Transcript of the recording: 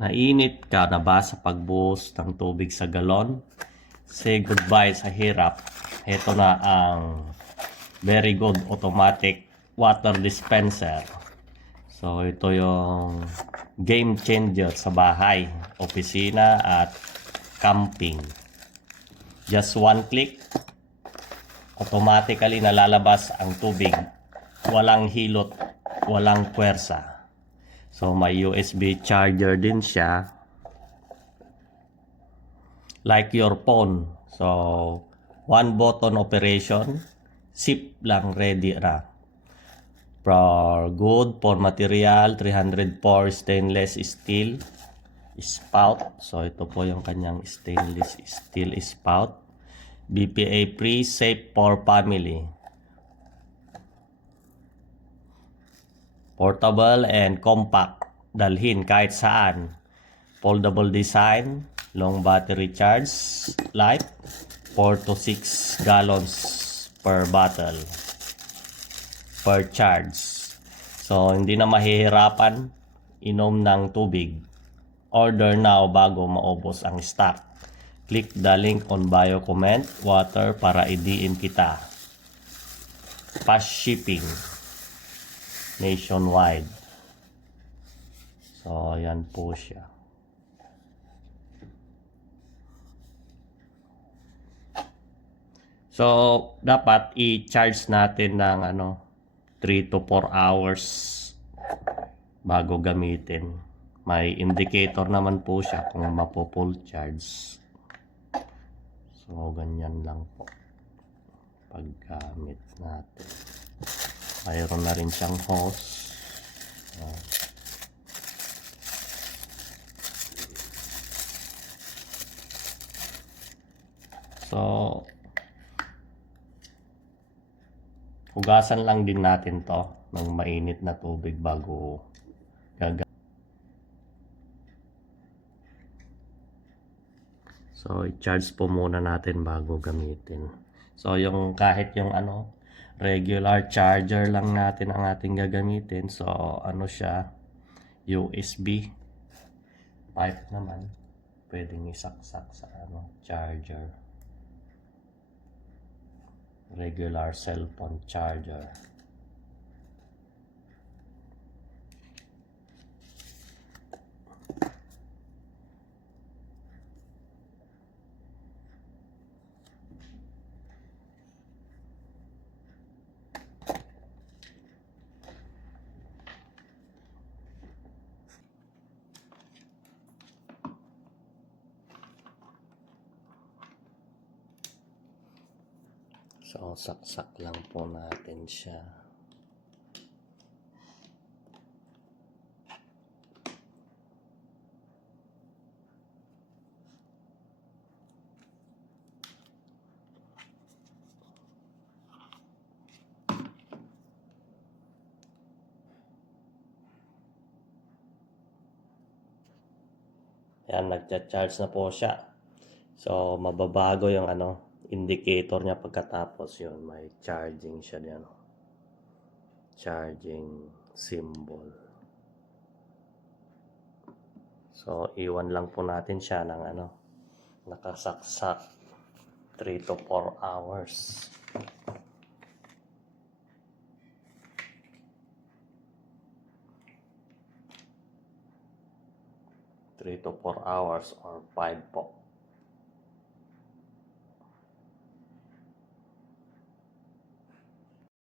Nainit ka na ba sa pagbuhos ng tubig sa galon? Say goodbye sa hirap. Ito na ang very good automatic water dispenser. So ito yung game changer sa bahay, opisina at camping. Just one click, automatically nalalabas ang tubig. Walang hilot, walang puwersa. So may USB charger din siya. Like your phone. So one button operation, sip lang, ready na. For good for material, 304 stainless steel spout. So ito po yung kanyang stainless steel spout. BPA free, safe for family. Portable and compact. Dalhin kahit saan. Foldable design. Long battery charge life. 4 to 6 gallons per bottle. Per charge. So, hindi na mahihirapan inom ng tubig. Order now bago maubos ang stock. Click the link on bio comment water para i-DM kita. Fast shipping nationwide. So, ayan po siya. So, dapat i-charge natin ng 3 to 4 hours bago gamitin. May indicator naman po siya kung mapo-full charge. So, ganyan lang po paggamit natin. Mayroon na rin siyang hose. So, hugasan lang din natin to ng mainit na tubig bago gagamit. So, i-charge po muna natin bago gamitin. So, yung kahit yung regular charger lang natin ang ating gagamitin. So, siya, USB pipe naman. Pwedeng isaksak sa charger. Regular cellphone charger. So, saksak lang po natin siya. Yan, nagcha-charge na po siya. So, mababago yung indicator niya pagkatapos yun. May charging siya diyan. Charging symbol. So, iwan lang po natin siya ng nakasaksak 3 to 4 hours. 3 to 4 hours or 5 po.